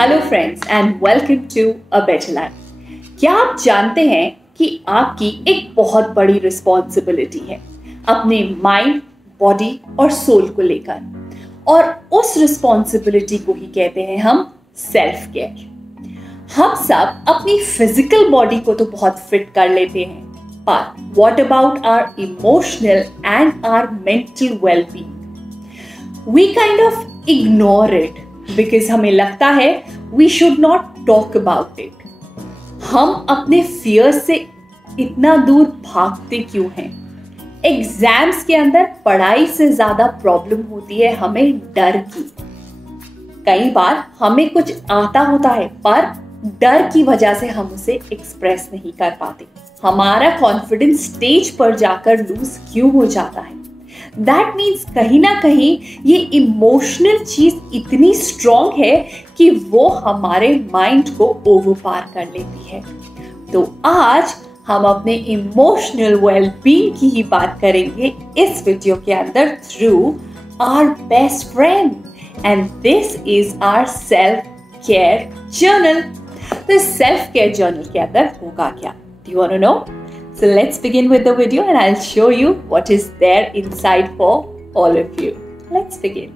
Hello friends and welcome to a better life. क्या आप जानते हैं कि आपकी एक बहुत बड़ी रिस्पॉन्सिबिलिटी है अपने माइंड, बॉडी और सोल को लेकर, और उस रिस्पॉन्सिबिलिटी को ही कहते हैं हम सेल्फ केयर। हम सब अपनी फिजिकल बॉडी को तो बहुत फिट कर लेते हैं, पर what about our emotional and our mental wellbeing? We kind of ignore it because हमें लगता है we should not talk about it. हम अपने फियर से इतना दूर भागते क्यों हैं? एग्जाम्स के अंदर पढ़ाई से ज्यादा प्रॉब्लम होती है हमें डर की। कई बार हमें कुछ आता होता है पर डर की वजह से हम उसे एक्सप्रेस नहीं कर पाते। हमारा कॉन्फिडेंस स्टेज पर जाकर लूज क्यों हो जाता है? दैट मीन्स कहीं ना कहीं ये इमोशनल चीज इतनी स्ट्रॉन्ग है कि वो हमारे माइंड को ओवरपावर कर लेती है। तो आज हम अपने इमोशनल वेलबीइंग की ही बात करेंगे इस वीडियो के अंदर through our best friend, and this is our self care journal. तो सेल्फ केयर जर्नल के अंदर होगा क्या? Do you want to know? So let's begin with the video and I'll show you what is there inside for all of you. Let's begin.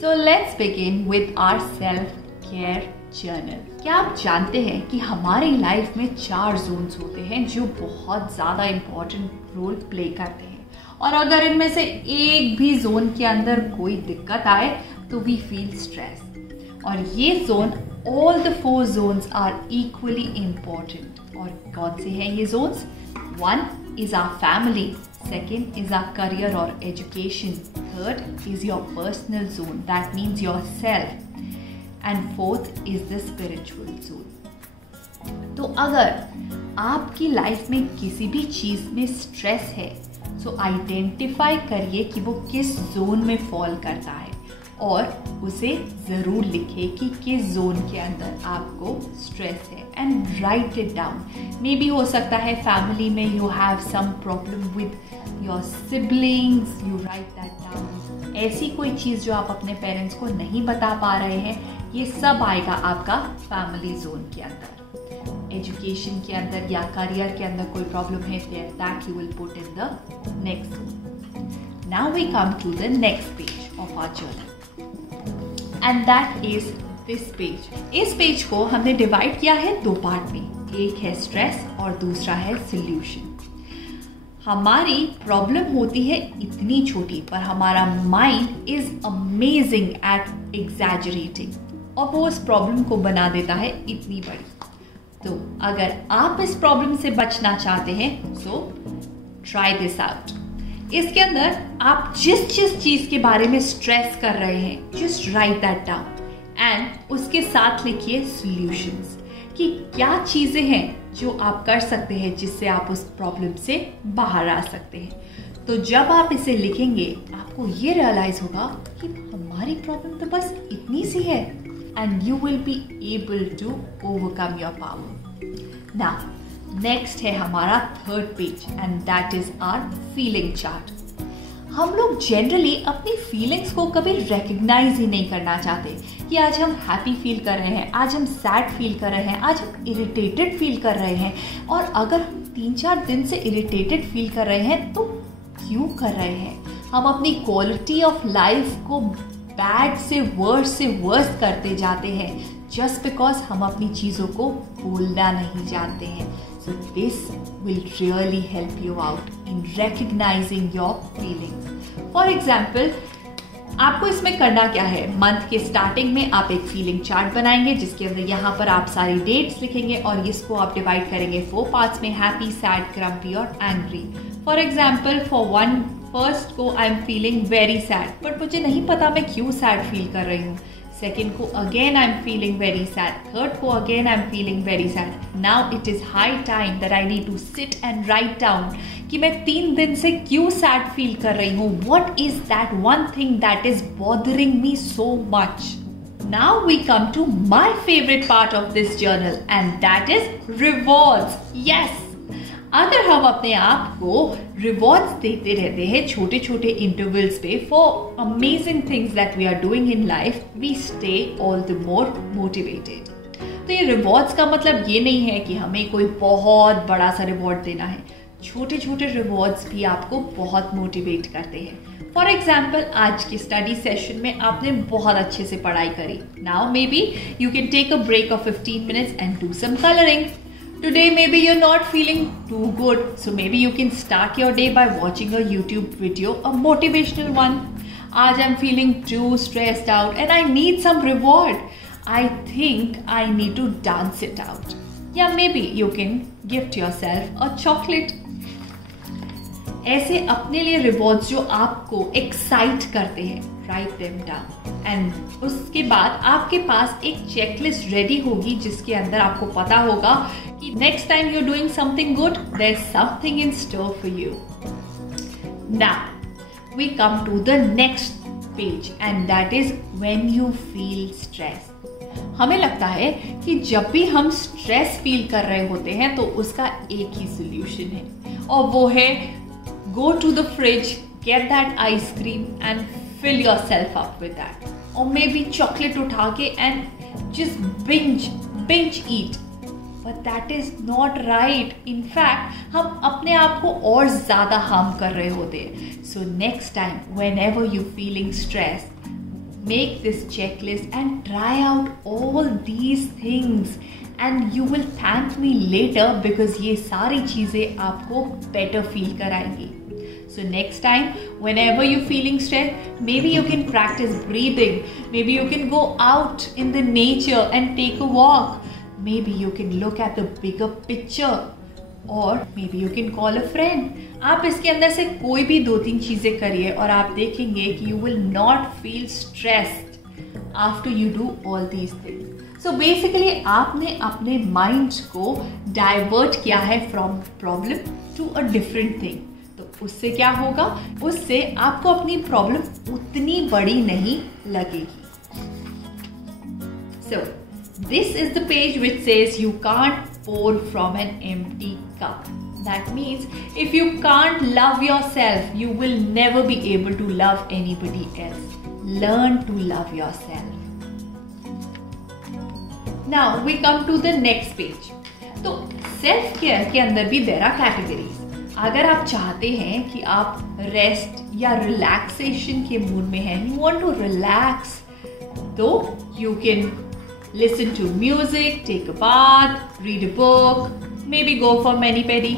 So let's begin with our self-care journal. क्या आप जानते हैं कि हमारी life में 4 Jones होते हैं जो बहुत ज़्यादा इम्पोर्टेंट रोल प्ले करते हैं, और अगर इनमें से एक भी जोन के अंदर कोई दिक्कत आए तो वी फील स्ट्रेस। और ये zone, all the 4 zones are equally important. और कौन से हैं ये zones? 1 is our family, second is our career और education, third is your personal zone, that means your self, and fourth is the spiritual zone. तो अगर आपकी life में किसी भी चीज में स्ट्रेस है तो आइडेंटिफाई करिए कि वो किस जोन में फॉल करता है, और उसे जरूर लिखिए कि किस जोन के अंदर आपको स्ट्रेस है, and write it down. Maybe हो सकता है फैमिली में you have some problem with your siblings, you write that down. ऐसी कोई चीज जो आप अपने पेरेंट्स को नहीं बता पा रहे हैं, ये सब आएगा आपका फैमिली जोन के अंदर। एजुकेशन के अंदर या करियर के अंदर कोई प्रॉब्लम है, that you will put in the next zone. Now we come to the next page of our journal, and that is this page. इस पेज को हमने डिवाइड किया है 2 पार्ट में, एक है स्ट्रेस और दूसरा है सॉल्यूशन। हमारी प्रॉब्लम होती है इतनी छोटी, पर हमारा mind is amazing eight exaggerating, और वो उस प्रॉब्लम को बना देता है इतनी बड़ी। तो अगर आप इस प्रॉब्लम से बचना चाहते हैं सो ट्राई दिस आउट। इसके अंदर आप जिस चीज के बारे में स्ट्रेस कर रहे हैं, just right that down and उसके साथ लिखिए सॉल्यूशंस, कि क्या चीजें हैं जो आप कर सकते हैं जिससे आप उस प्रॉब्लम से बाहर आ सकते हैं। तो जब आप इसे लिखेंगे आपको ये रियलाइज होगा कि हमारी प्रॉब्लम तो बस इतनी सी है, and you will be able to overcome your power. Now, next है हमारा 3rd page and that is our feeling chart. हम लोग जनरली अपनी फीलिंग्स को कभी रिकग्नाइज ही नहीं करना चाहते कि आज हम हैप्पी फील कर रहे हैं, आज हम सैड फील कर रहे हैं, आज हम इरिटेटेड फील कर रहे हैं। और अगर हम 3-4 दिन से इरिटेटेड फील कर रहे हैं तो क्यों कर रहे हैं? हम अपनी क्वालिटी ऑफ लाइफ को बैड से वर्स करते जाते हैं जस्ट बिकॉज हम अपनी चीज़ों को बोलना नहीं जानते हैं। So this will really help you out in recognising your feelings. For example, आपको इसमें करना क्या है? मंथ के स्टार्टिंग में आप एक फीलिंग चार्ट बनाएंगे जिसके अंदर यहाँ पर आप सारी डेट्स लिखेंगे, और इसको आप डिवाइड करेंगे 4 पार्ट्स में, हैप्पी, सैड, क्रम्पी और angry. For example, for first को I am feeling very sad, but मुझे नहीं पता मैं क्यों सैड फील कर रही हूँ। सेकेंड को again I am feeling very sad, third को again I am feeling very sad. Now it is high time that I need to sit and write down कि मैं 3 दिन से क्यों सैड फील कर रही हूँ. What is that one thing that is bothering me so much? Now we come to my favorite part of this journal and that is rewards. Yes! अगर हम अपने आप को रिवॉर्ड्स देते रहते हैं छोटे छोटे इंटरवल्स पे for amazing things that we are doing in life, we stay all the more motivated. तो ये रिवॉर्ड्स का मतलब ये नहीं है कि हमें कोई बहुत बड़ा सा रिवॉर्ड देना है. छोटे छोटे रिवॉर्ड्स भी आपको बहुत मोटिवेट करते हैं. फॉर एग्जाम्पल, आज की स्टडी सेशन में आपने बहुत अच्छे से पढ़ाई करी. Now maybe you can take a break of 15 minutes and do some coloring. Today maybe you're not feeling too good, so maybe you can start your day by watching a YouTube video, a motivational one. Aaj I'm feeling too stressed out and I need some reward. I think I need to dance it out. Yeah, maybe you can gift yourself a chocolate. ऐसे अपने लिए rewards जो आपको excite करते हैं, write them down and उसके बाद आपके पास एक चेकलिस्ट रेडी होगी जिसके अंदर आपको पता होगा कि next time you are doing something good, there is something in store for you. Now we come to the next page and that is when you feel stress. हमें लगता है कि जब भी हम स्ट्रेस फील कर रहे होते हैं तो उसका एक ही सोल्यूशन है और वो है go to the fridge, get that ice cream and fill yourself up with that. Or maybe chocolate उठा के and just binge eat. But that is not right. In fact, हम अपने आप को और ज़्यादा harm कर रहे होते हैं. So next time, whenever you feeling stressed, make this checklist and try out all these things. And you will thank me later because ये सारी चीज़ें आपको better feel कराएंगी. So next time, whenever you're feeling stressed, maybe you can practice breathing. Maybe you can go out in the nature and take a walk. Maybe you can look at the bigger picture. Or maybe you can call a friend. आप इसके अंदर से कोई भी 2-3 चीज़ें करिए और आप देखेंगे कि you will not feel stressed after you do all these things. So basically आपने अपने mind को divert किया है from problem to a different thing. तो उससे क्या होगा? उससे आपको अपनी प्रॉब्लम उतनी बड़ी नहीं लगेगी. So this is the page which says you can't pour from an empty cup. That means if you can't love yourself, you will never be able to love anybody else. Learn to love yourself. Now we come to the next page. तो self care के अंदर भी there are categories. अगर आप चाहते हैं कि आप रेस्ट या रिलैक्सेशन के मूड में हैं, यू वांट टू रिलैक्स, तो you can listen to music, take a bath, read a book, maybe go for mani pedi.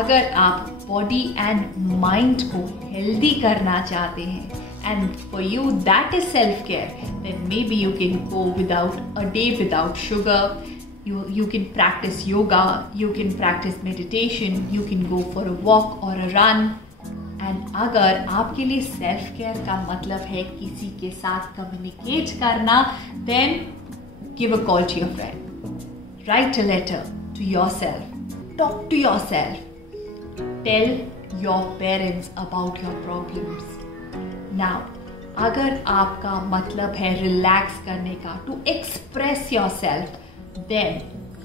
अगर आप बॉडी एंड माइंड को हेल्दी करना चाहते हैं and for you that is self care, then maybe you can go without a day without sugar. You can practice yoga, you can practice meditation, you can go for a walk or a run. And अगर आपके लिए self care का मतलब है किसी के साथ communicate करना, then give a call to your friend. Write a letter to yourself. Talk to yourself. Tell your parents about your problems. Now, अगर आपका मतलब है रिलैक्स करने का, to express yourself, then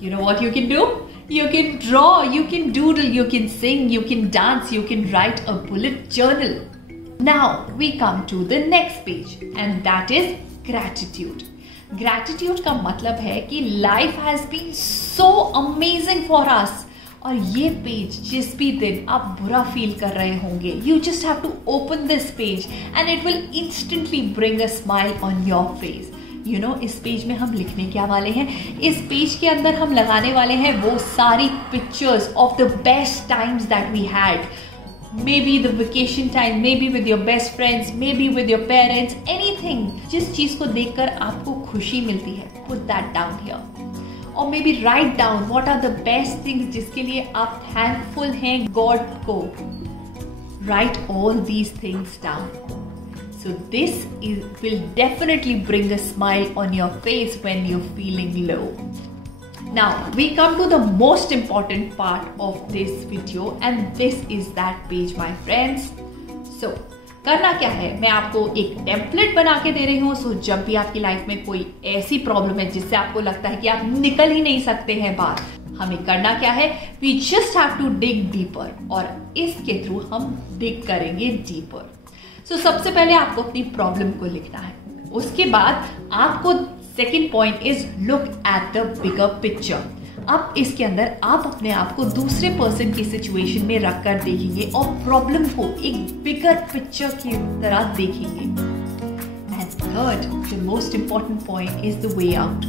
you know what you can do? You can draw, you can doodle, you can sing, you can dance, you can write a bullet journal. Now we come to the next page and that is gratitude. Gratitude का मतलब है कि life has been so amazing for us. और ये page जिस भी दिन आप बुरा फील कर रहे होंगे, you just have to open this page and it will instantly bring a smile on your face. You know, इस पेज में हम लिखने क्या वाले हैं? इस पेज के अंदर हम लगाने वाले हैं वो सारी pictures of the best times that we had. Maybe the vacation time, maybe with your best friends, maybe with your parents, anything. जिस चीज को देखकर आपको खुशी मिलती है, पुट दैट डाउन हियर. और maybe write down what are the best things जिसके लिए आप थैंकफुल हैं गॉड को. Write all these things down. So this will definitely bring a smile on your face when you're feeling low. Now we come to the most important part of this video and this is that page, my friends. So करना क्या है, मैं आपको एक template बना के दे रही हूँ. सो जब भी आपकी लाइफ में कोई ऐसी प्रॉब्लम है जिससे आपको लगता है कि आप निकल ही नहीं सकते हैं बाहर, हमें करना क्या है, we just have to dig deeper. और इसके थ्रू हम डिग करेंगे डीपर. सो सबसे पहले आपको अपनी प्रॉब्लम को लिखना है. उसके बाद आपको second point is look at the bigger picture. अब इसके अंदर आप अपने आप को दूसरे पर्सन की सिचुएशन में रखकर देखेंगे और प्रॉब्लम को एक बिगर पिक्चर की तरह देखेंगे. And third, the most important point is the way out.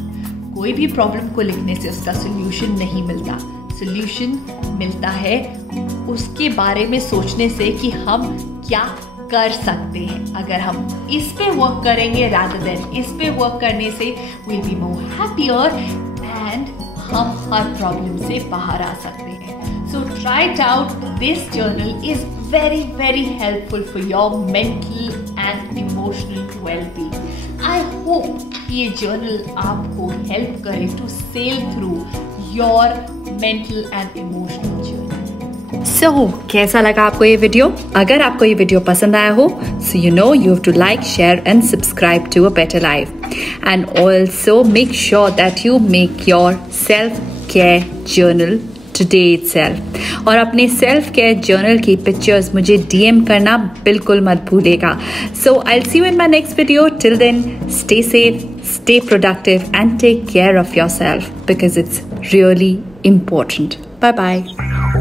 कोई भी प्रॉब्लम को लिखने से उसका सोल्यूशन नहीं मिलता. सोल्यूशन मिलता है उसके बारे में सोचने से कि हम क्या कर सकते हैं. अगर हम इस पे वर्क करेंगे rather than इस पे वर्क करने से we'll be more happier and हम हर प्रॉब्लम से बाहर आ सकते हैं. So try it out. This journal is very very helpful for your mental and emotional well-being. I hope ये journal आपको help करे to sail through your mental and emotional journey. So, कैसा लगा आपको ये वीडियो? अगर आपको ये वीडियो पसंद आया हो, so you know you have to like, share and subscribe to A Better Life. And also make sure that you make your self-care journal today itself. और अपने self-care journal की pictures मुझे DM करना बिल्कुल मत भूलेगा. So, I'll see you in my next video. Till then, stay safe, stay productive and take care of yourself because it's really important. Bye-bye.